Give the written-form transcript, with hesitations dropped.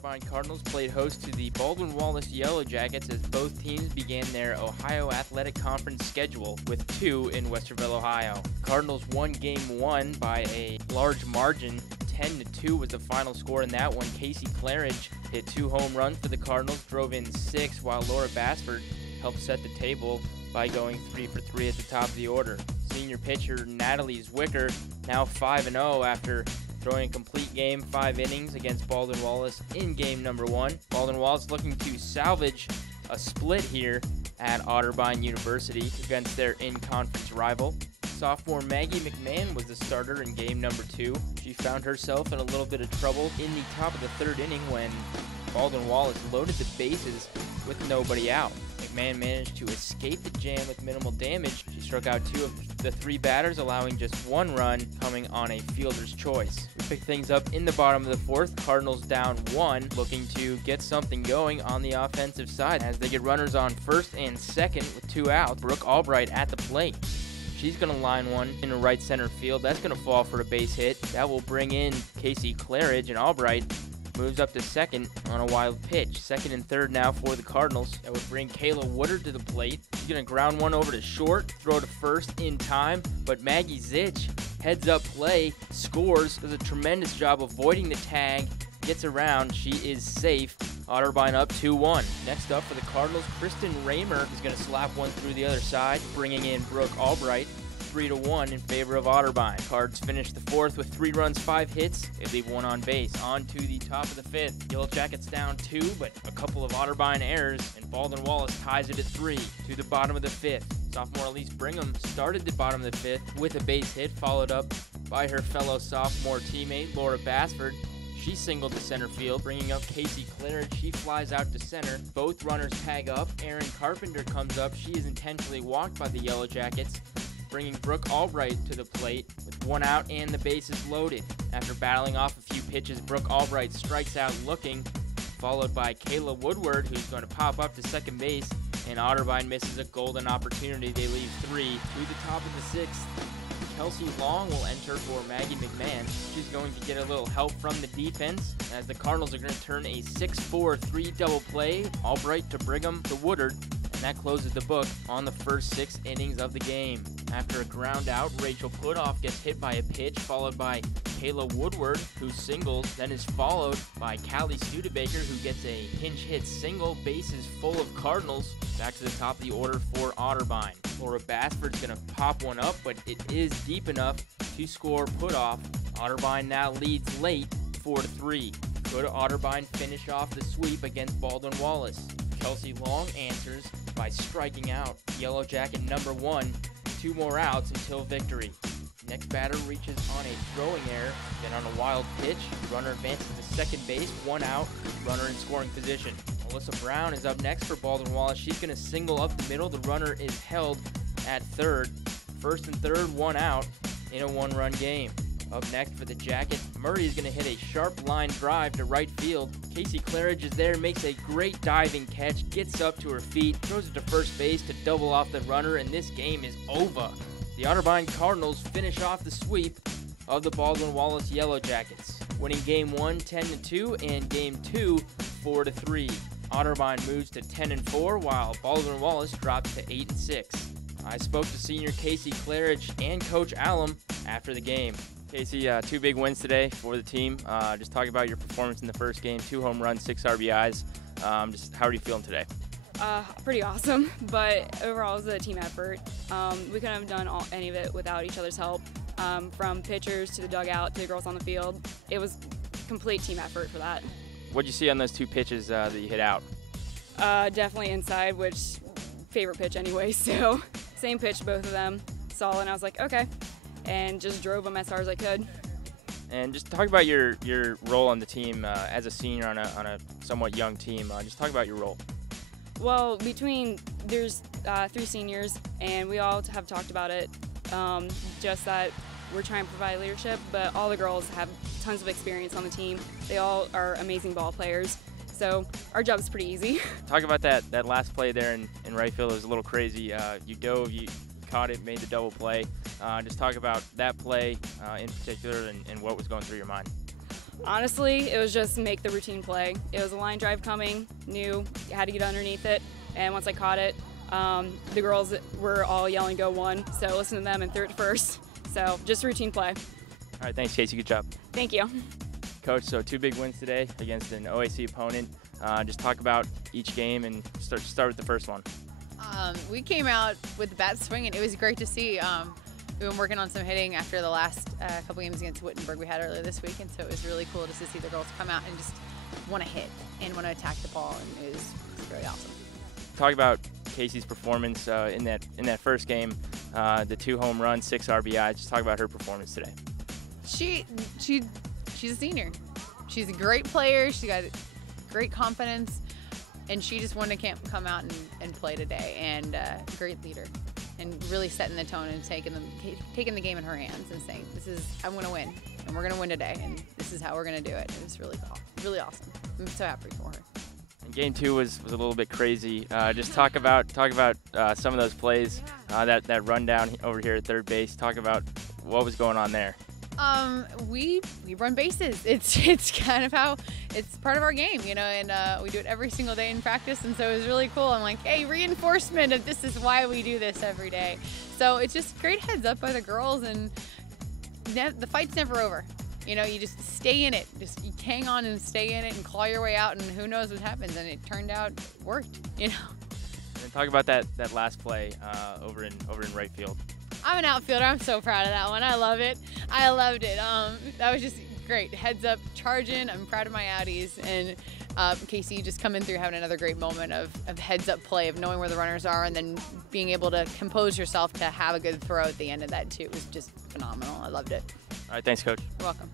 Otterbein Cardinals played host to the Baldwin-Wallace Yellow Jackets as both teams began their Ohio Athletic Conference schedule with 2 in Westerville, Ohio. Cardinals won Game 1 by a large margin. 10-2 was the final score in that one. Casey Claridge hit 2 home runs for the Cardinals, drove in 6, while Laura Bassford helped set the table by going 3 for 3 at the top of the order. Senior pitcher Natalie Zwicker now 5-0 after throwing a complete game, 5 innings against Baldwin-Wallace in game number 1. Baldwin-Wallace looking to salvage a split here at Otterbein University against their in-conference rival. Sophomore Maggie McMahon was the starter in game number 2. She found herself in a little bit of trouble in the top of the 3rd inning when Baldwin-Wallace loaded the bases with nobody out. McMahon managed to escape the jam with minimal damage. She struck out 2 of the 3 batters, allowing just 1 run coming on a fielder's choice. We pick things up in the bottom of the 4th. Cardinals down 1, looking to get something going on the offensive side as they get runners on 1st and 2nd with 2 outs. Brooke Albright at the plate. She's going to line one in the right center field. That's going to fall for a base hit. That will bring in Casey Claridge, and Albright moves up to 2nd on a wild pitch. 2nd and 3rd now for the Cardinals. That would bring Kayla Woodard to the plate. She's going to ground one over to short, throw to 1st in time, but Maggie Zitch heads up play, scores, does a tremendous job avoiding the tag, gets around, she is safe. Otterbein up 2-1. Next up for the Cardinals, Kristen Raymer is going to slap one through the other side, bringing in Brooke Albright. 3-1 in favor of Otterbein. Cards finish the 4th with 3 runs, 5 hits. They leave 1 on base. On to the top of the 5th. Yellow Jackets down 2, but a couple of Otterbein errors, and Baldwin-Wallace ties it at 3. To the bottom of the 5th. Sophomore Elise Brigham started the bottom of the 5th with a base hit, followed up by her fellow sophomore teammate, Laura Bassford. She singled to center field, bringing up Casey Claridge. She flies out to center. Both runners tag up. Erin Carpenter comes up. She is intentionally walked by the Yellow Jackets, bringing Brooke Albright to the plate with 1 out and the bases loaded. After battling off a few pitches, Brooke Albright strikes out looking, followed by Kayla Woodward, who's going to pop up to second base, and Otterbein misses a golden opportunity. They leave 3. To the top of the 6th, Kelsey Long will enter for Maggie McMahon. She's going to get a little help from the defense as the Cardinals are going to turn a 6-4-3 double play. Albright to Brigham to Woodard, and that closes the book on the first 6 innings of the game. After a ground out, Rachel Putoff gets hit by a pitch, followed by Kayla Woodward, who singles, then is followed by Callie Studebaker, who gets a pinch hit single. Bases full of Cardinals. Back to the top of the order for Otterbein. Laura Bassford's going to pop one up, but it is deep enough to score Putoff. Otterbein now leads late, 4-3. Could Otterbein finish off the sweep against Baldwin-Wallace? Kelsey Long answers by striking out Yellow Jacket number 1. 2 more outs until victory. Next batter reaches on a throwing error, then on a wild pitch, runner advances to second base, 1 out, runner in scoring position. Melissa Brown is up next for Baldwin-Wallace. She's going to single up the middle. The runner is held at 3rd. 1st and 3rd, 1 out in a 1-run game. Up next for the Jackets, Murray is going to hit a sharp line drive to right field. Casey Claridge is there, makes a great diving catch, gets up to her feet, throws it to first base to double off the runner, and this game is over. The Otterbein Cardinals finish off the sweep of the Baldwin-Wallace Yellow Jackets, winning Game 1 10-2 and Game 2 4-3. Otterbein moves to 10-4, while Baldwin-Wallace drops to 8-6. I spoke to senior Casey Claridge and Coach Allum after the game. Casey, 2 big wins today for the team. Just talk about your performance in the first game, 2 home runs, 6 RBIs. Just how are you feeling today? Pretty awesome, but overall it was a team effort. We couldn't have done any of it without each other's help. From pitchers to the dugout to the girls on the field. It was complete team effort for that. What did you see on those 2 pitches that you hit out? Definitely inside, which favorite pitch anyway, so same pitch, both of them. Saw it and I was like, okay, and just drove them as hard as I could. And just talk about your role on the team as a senior on a somewhat young team. Just talk about your role. Well, there's 3 seniors, and we all have talked about it, just that we're trying to provide leadership, but all the girls have tons of experience on the team. They all are amazing ball players, so our job is pretty easy. Talk about that last play there in right field. It was a little crazy. You dove, you caught it, made the double play. Just talk about that play in particular and what was going through your mind. Honestly, it was just make the routine play. It was a line drive coming, knew had to get underneath it, and once I caught it, the girls were all yelling "Go one!" So listen to them and threw it first. So just routine play. All right, thanks, Casey. Good job. Thank you. Coach, so 2 big wins today against an OAC opponent. Just talk about each game and start with the first one. We came out with the bat swinging. It was great to see. We've been working on some hitting after the last couple games against Wittenberg we had earlier this week, and so it was really cool just to see the girls come out and just want to hit and want to attack the ball, and it was really awesome. Talk about Casey's performance in that first game, the 2 home runs, 6 RBI. Just talk about her performance today. She's a senior. She's a great player. She got great confidence, and she just wanted to come out and play today, and great leader. And really setting the tone and taking the game in her hands and saying, I'm going to win, and we're going to win today, and this is how we're going to do it. It was really cool, really awesome. I'm so happy for her. And game 2 was a little bit crazy. Just talk about some of those plays, that rundown over here at third base. Talk about what was going on there. We run bases. It's kind of how it's part of our game, and we do it every single day in practice, and so it was really cool. I'm like, hey, reinforcement of this is why we do this every day. So it's just great heads up by the girls, and the fight's never over. You just stay in it. Just you hang on and stay in it and claw your way out, and who knows what happens. And it turned out worked. And talk about that last play over in right field. I'm an outfielder. I'm so proud of that one. I love it. I loved it. That was just great. Heads up, charging. I'm proud of my outies. And Casey just coming through, having another great moment of heads up play, of knowing where the runners are, and then being able to compose yourself to have a good throw at the end of that too. It was just phenomenal. I loved it. All right, thanks, Coach. You're welcome.